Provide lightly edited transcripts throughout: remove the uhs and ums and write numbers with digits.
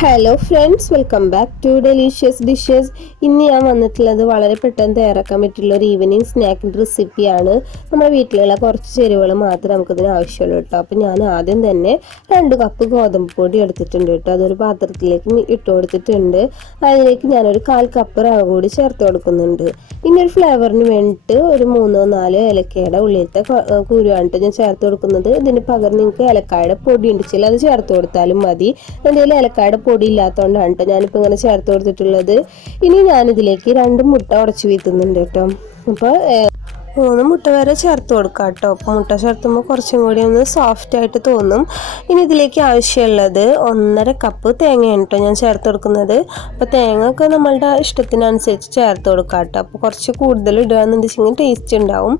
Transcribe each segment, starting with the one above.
Hello friends, welcome back to delicious dishes. ഇന്ന് ഞാൻ വന്നിട്ടുള്ളത് വളരെ പെട്ടെന്ന് തയ്യാറാക്കാൻ പറ്റുള്ള ഒരു ഈവനിങ് സ്നാക്കിൻ്റെ റെസിപ്പിയാണ്. നമ്മുടെ വീട്ടിലുള്ള കുറച്ച് ചേരുവകൾ മാത്രമേ നമുക്കിതിന് ആവശ്യമുള്ളൂ കേട്ടോ. അപ്പോൾ ഞാൻ ആദ്യം തന്നെ 2 കപ്പ് ഗോതമ്പ് പൊടി എടുത്തിട്ടുണ്ട് കേട്ടോ. അതൊരു പാത്രത്തിലേക്ക് ഇട്ട് കൊടുത്തിട്ടുണ്ട്. അതിലേക്ക് ഞാനൊരു 1/4 കപ്പ് റവ കൂടി ചേർത്ത് കൊടുക്കുന്നുണ്ട്. ഇനി ഒരു ഫ്ലേവറിന് വേണ്ടിയിട്ട് ഒരു 3-4 ഏലക്കയുടെ ഉള്ളിലത്തെ കുരുവാണ് ഞാൻ ചേർത്ത് കൊടുക്കുന്നത്. ഇതിന് പകരം നിങ്ങൾക്ക് ഏലക്കായുടെ പൊടി ഉണ്ടെങ്കിൽ അത് ചേർത്ത് കൊടുത്താലും മതി. എന്തെങ്കിലും ഏലക്കായുടെ പൊടി ഇല്ലാത്തതുകൊണ്ടാണ് കേട്ടോ ഞാനിപ്പോൾ ഇങ്ങനെ ചേർത്ത് കൊടുത്തിട്ടുള്ളത്. ഇനി ഞാനിതിലേക്ക് 2 മുട്ട ഉടച്ച് വീഴ്ത്തുന്നുണ്ട് കേട്ടോ. അപ്പോൾ 3 മുട്ട വരെ ചേർത്ത് കൊടുക്കാം കേട്ടോ. അപ്പോൾ മുട്ട ചേർത്തുമ്പോൾ കുറച്ചും കൂടി ഒന്ന് സോഫ്റ്റ് ആയിട്ട് തോന്നും. ഇനി ഇതിലേക്ക് ആവശ്യമുള്ളത് 1.5 കപ്പ് തേങ്ങയാണ് കേട്ടോ ഞാൻ ചേർത്ത് കൊടുക്കുന്നത്. അപ്പോൾ തേങ്ങ ഒക്കെ നമ്മളുടെ ഇഷ്ടത്തിനനുസരിച്ച് ചേർത്ത് കൊടുക്കാം കേട്ടോ. അപ്പോൾ കുറച്ച് കൂടുതൽ ഇടുകയെന്നുണ്ടെങ്കിൽ ടേസ്റ്റ് ഉണ്ടാവും.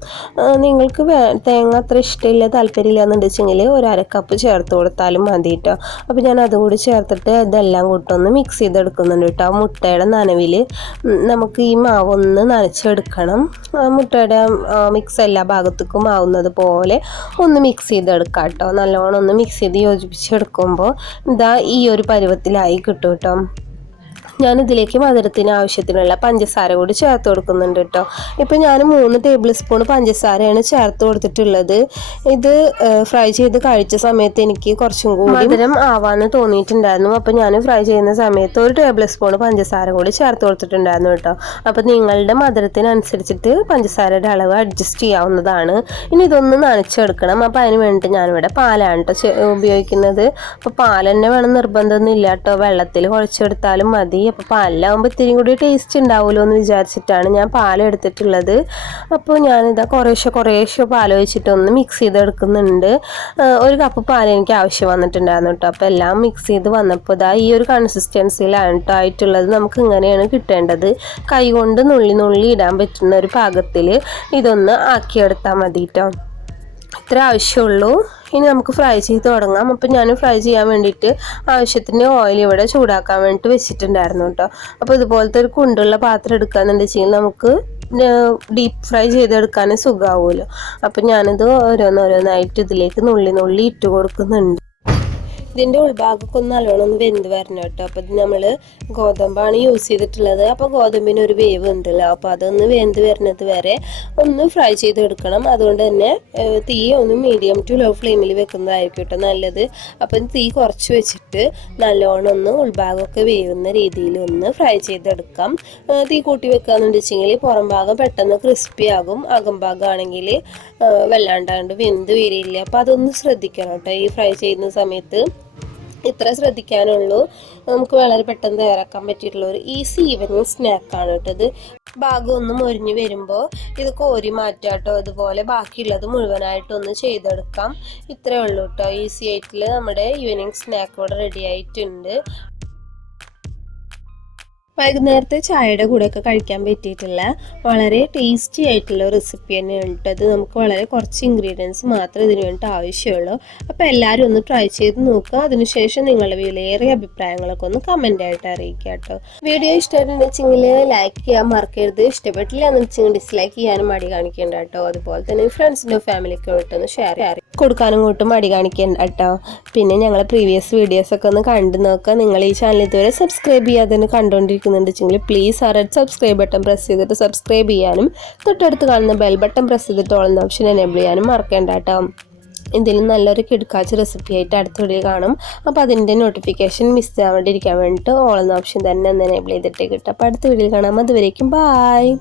നിങ്ങൾക്ക് തേങ്ങ അത്ര ഇഷ്ടമില്ല, താല്പര്യമില്ല എന്നുണ്ടെങ്കിൽ 1/2 കപ്പ് ചേർത്ത് കൊടുത്താലും മതി കേട്ടോ. അപ്പോൾ ഞാൻ അതുകൂടി ചേർത്തിട്ട് ഇതെല്ലാം കൂട്ടൊന്ന് മിക്സ് ചെയ്തെടുക്കുന്നുണ്ട് കേട്ടോ. മുട്ടയുടെ നനവിൽ നമുക്ക് ഈ മാവ് ഒന്ന് നനച്ചെടുക്കണം. മുട്ടയുടെ മിക്സ് എല്ലാ ഭാഗത്തേക്കും ആവുന്നത് പോലെ ഒന്ന് മിക്സ് ചെയ്തെടുക്കാം കേട്ടോ. നല്ലോണം ഒന്ന് മിക്സ് ചെയ്ത് യോജിപ്പിച്ചെടുക്കുമ്പോൾ ഇതാ ഈ ഒരു പരുവത്തിലായി കിട്ടും കേട്ടോ. ഞാനിതിലേക്ക് മധുരത്തിന് ആവശ്യത്തിനുള്ള പഞ്ചസാര കൂടി ചേർത്ത് കൊടുക്കുന്നുണ്ട് കേട്ടോ. ഇപ്പോൾ ഞാൻ 3 ടേബിൾ സ്പൂൺ പഞ്ചസാരയാണ് ചേർത്ത് കൊടുത്തിട്ടുള്ളത്. ഇത് ഫ്രൈ ചെയ്ത് കഴിച്ച സമയത്ത് എനിക്ക് കുറച്ചും കൂടി മധുരം ആവാന്ന് തോന്നിയിട്ടുണ്ടായിരുന്നു. അപ്പോൾ ഞാൻ ഫ്രൈ ചെയ്യുന്ന സമയത്ത് 1 ടേബിൾ സ്പൂൺ പഞ്ചസാര കൂടി ചേർത്ത് കൊടുത്തിട്ടുണ്ടായിരുന്നു കേട്ടോ. അപ്പോൾ നിങ്ങളുടെ മധുരത്തിനനുസരിച്ചിട്ട് പഞ്ചസാരയുടെ അളവ് അഡ്ജസ്റ്റ് ചെയ്യാവുന്നതാണ്. ഇനി ഇതൊന്ന് നനച്ചെടുക്കണം. അപ്പോൾ അതിന് വേണ്ടിയിട്ട് ഞാനിവിടെ പാലാണ് കേട്ടോ ഉപയോഗിക്കുന്നത്. അപ്പോൾ പാൽ തന്നെ വേണം നിർബന്ധമൊന്നും ഇല്ല കേട്ടോ. വെള്ളത്തിൽ കുഴച്ചെടുത്താലും മതി. അപ്പോൾ പാലിലാവുമ്പോൾ ഇത്തിരി കൂടി ടേസ്റ്റ് ഉണ്ടാവുമല്ലോ എന്ന് വിചാരിച്ചിട്ടാണ് ഞാൻ പാലെടുത്തിട്ടുള്ളത്. അപ്പോൾ ഞാനിതാ കുറേശ്ശെ പാൽ ഒഴിച്ചിട്ടൊന്ന് മിക്സ് ചെയ്തെടുക്കുന്നുണ്ട്. 1 കപ്പ് പാൽ എനിക്ക് ആവശ്യം വന്നിട്ടുണ്ടായിരുന്നു കേട്ടോ. അപ്പോൾ എല്ലാം മിക്സ് ചെയ്ത് വന്നപ്പോൾ ഇതാ ഈ ഒരു കൺസിസ്റ്റൻസിയിലാണ് കേട്ടോ ആയിട്ടുള്ളത്. നമുക്ക് ഇങ്ങനെയാണ് കിട്ടേണ്ടത്. കൈ കൊണ്ട് നുള്ളി ഇടാൻ പറ്റുന്ന ഒരു പാകത്തിൽ ഇതൊന്ന് ആക്കിയെടുത്താൽ മതി കേട്ടോ. ഇത്ര ആവശ്യമുള്ളൂ. ഇനി നമുക്ക് ഫ്രൈ ചെയ്ത് തുടങ്ങാം. അപ്പം ഞാൻ ഫ്രൈ ചെയ്യാൻ വേണ്ടിയിട്ട് ആവശ്യത്തിന് ഓയിൽ ഇവിടെ ചൂടാക്കാൻ വേണ്ടിയിട്ട് വെച്ചിട്ടുണ്ടായിരുന്നു കേട്ടോ. അപ്പോൾ ഇതുപോലത്തെ ഒരു കുണ്ടുള്ള പാത്രം എടുക്കുകയെന്ന് വെച്ചാൽ നമുക്ക് ഡീപ്പ് ഫ്രൈ ചെയ്തെടുക്കാനും സുഖമാവുമല്ലോ. അപ്പം ഞാനിത് ഓരോന്നായിട്ട് ഇതിലേക്ക് നുള്ളി ഇട്ട് കൊടുക്കുന്നുണ്ട്. ഇതിൻ്റെ ഉൾഭാഗമൊക്കെ ഒന്ന് നല്ലോണം ഒന്ന് വെന്ത് വരണം കേട്ടോ. അപ്പോൾ ഇത് നമ്മൾ ഗോതമ്പാണ് യൂസ് ചെയ്തിട്ടുള്ളത്. അപ്പോൾ ഗോതമ്പിന് ഒരു വേവ് ഉണ്ടല്ലോ. അപ്പോൾ അതൊന്ന് വെന്ത് വരുന്നത് വരെ ഒന്ന് ഫ്രൈ ചെയ്തെടുക്കണം. അതുകൊണ്ട് തന്നെ തീ ഒന്ന് മീഡിയം ടു ലോ ഫ്ലെയിമിൽ വെക്കുന്നതായിരിക്കും കേട്ടോ നല്ലത്. അപ്പം തീ കുറച്ച് വെച്ചിട്ട് നല്ലോണം ഒന്ന് ഉൾഭാഗമൊക്കെ വേവുന്ന രീതിയിൽ ഒന്ന് ഫ്രൈ ചെയ്തെടുക്കാം. തീ കൂട്ടി വെക്കുകയെന്ന് വെച്ചെങ്കിൽ പുറം ഭാഗം പെട്ടെന്ന് ക്രിസ്പി ആകും. അകം ഭാഗമാണെങ്കിൽ വല്ലാണ്ട് വെന്ത് വരില്ല. അപ്പോൾ അതൊന്ന് ശ്രദ്ധിക്കണം കേട്ടോ ഈ ഫ്രൈ ചെയ്യുന്ന സമയത്ത്. ഇത്ര ശ്രദ്ധിക്കാനുള്ളൂ. നമുക്ക് വളരെ പെട്ടെന്ന് തയ്യാറാക്കാൻ പറ്റിയിട്ടുള്ള ഒരു ഈസി ഈവനിങ് സ്നാക്കാണ് കേട്ടോ ഇത്. ഭാഗം ഒന്ന് മൊരിഞ്ഞ് വരുമ്പോൾ ഇത് കോരി മാറ്റാം കേട്ടോ. അതുപോലെ ബാക്കിയുള്ളത് മുഴുവനായിട്ടൊന്ന് ചെയ്തെടുക്കാം. ഇത്രയേ ഉള്ളൂ കേട്ടോ. ഈസി ആയിട്ടുള്ള നമ്മുടെ ഈവനിങ് സ്നാക്ക് ഇവിടെ റെഡി ആയിട്ടുണ്ട്. വൈകുന്നേരത്തെ ചായയുടെ കൂടെയൊക്കെ കഴിക്കാൻ പറ്റിയിട്ടുള്ള വളരെ ടേസ്റ്റി ആയിട്ടുള്ള റെസിപ്പി തന്നെയാണ് കേട്ടോ. നമുക്ക് വളരെ കുറച്ച് ഇൻഗ്രീഡിയൻസ് മാത്രമേ ഇതിന് വേണ്ടിയിട്ട് ആവശ്യമുള്ളൂ. അപ്പോൾ എല്ലാവരും ഒന്ന് ട്രൈ ചെയ്ത് നോക്കുക. അതിനുശേഷം നിങ്ങളുടെ വിലയേറിയ അഭിപ്രായങ്ങളൊക്കെ ഒന്ന് കമൻ്റ് ആയിട്ട് അറിയിക്കുക കേട്ടോ. വീഡിയോ ഇഷ്ടമായിട്ടുണ്ടെന്ന് വെച്ചെങ്കിൽ ലൈക്ക് ചെയ്യാൻ മറക്കരുത്. ഇഷ്ടപ്പെട്ടില്ല എന്ന് വെച്ചെങ്കിൽ ഡിസ്ലൈക്ക് ചെയ്യാനും മടി കാണിക്കേണ്ട കേട്ടോ. അതുപോലെ തന്നെ ഫ്രണ്ട്സിൻ്റെ ഫാമിലിക്ക് വേണ്ടിയിട്ടൊന്ന് ഷെയർ കൊടുക്കാനും കൂട്ടും മടി കാണിക്കേണ്ട കേട്ടോ. പിന്നെ ഞങ്ങളെ പ്രീവിയസ് വീഡിയോസൊക്കെ ഒന്ന് കണ്ടു നോക്കുക. നിങ്ങൾ ഈ ചാനൽ ഇതുവരെ സബ്സ്ക്രൈബ് ചെയ്യാതെ കണ്ടുകൊണ്ടിരിക്കുന്നുണ്ടെങ്കിൽ പ്ലീസ് ആ റെഡ് സബ്സ്ക്രൈബ് ബട്ടൺ പ്രസ് ചെയ്തിട്ട് സബ്സ്ക്രൈബ് ചെയ്യാനും തൊട്ടടുത്ത് കാണുന്ന ബെൽ ബട്ടൺ പ്രസ് ചെയ്തിട്ട് ഓൾ എന്ന ഓപ്ഷൻ എനേബിൾ ചെയ്യാനും മറക്കേണ്ട കേട്ടോ. ഇതിലും നല്ലൊരു കിടക്കാച്ച റെസിപ്പി ആയിട്ട് അടുത്ത വീഡിയോ കാണും. അപ്പോൾ അതിൻ്റെ നോട്ടിഫിക്കേഷൻ മിസ് ആവാണ്ടിരിക്കാൻ വേണ്ടിയിട്ട് ഓൾ എന്ന ഓപ്ഷൻ തന്നെ ഒന്ന് എനേബിൾ ചെയ്തിട്ടേ കിട്ടും. അപ്പോൾ അടുത്ത വീഡിയോ കാണാം. അതുവരേക്കും ബായ്.